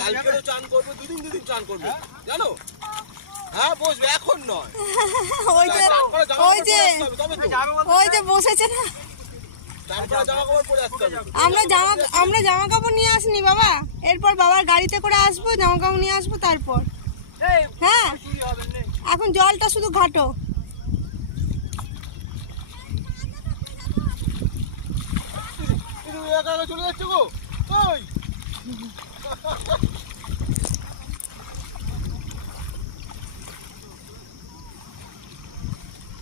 কালকেও চান করবে, দুদিন চান করবে, জানো? হ্যাঁ বসবে, এখন নয়। ওই যে বসেছে না, আমরা জামা কাপড় নিয়ে আসিনি বাবা, এরপর বাবার গাড়িতে করে আসবো, জামা কাপড় নিয়ে আসবো তারপর। হ্যাঁ এখন জলটা শুধু ঘাটো। চলে যাচ্ছে গো।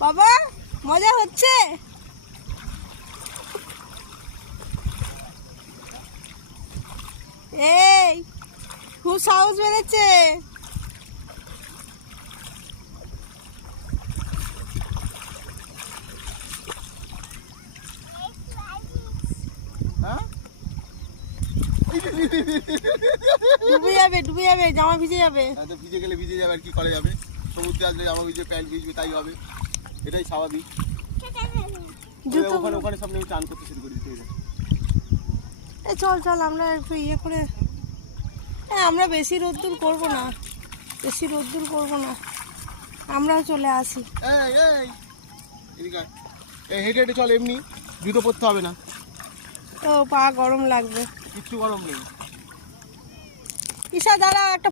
বাবা মজা হচ্ছে? এই খুব সাহস বেড়েছে। ডুবে যাবে, জামা ভিজে যাবে। ভিজে গেলে ভিজে যাবে, আর কি করা যাবে? সমুদ্রে আসলে জামা ভিজে, প্যান্ট ভিজবে, তাই হবে, এটাই স্বাভাবিক। ওখানে সব চান করতে শুরু করে দিতে। চল আমরা একটু ইয়ে করে, আমরা বেশি রোদ্দুর করবো না, আমরাও চলে আসি। হেঁটে হেঁটে চল, এমনি জুতো পরতে হবে না। ও পা গরম লাগবে। কিচ্ছু গরম নেই। ঈশা দাঁড়া, একটা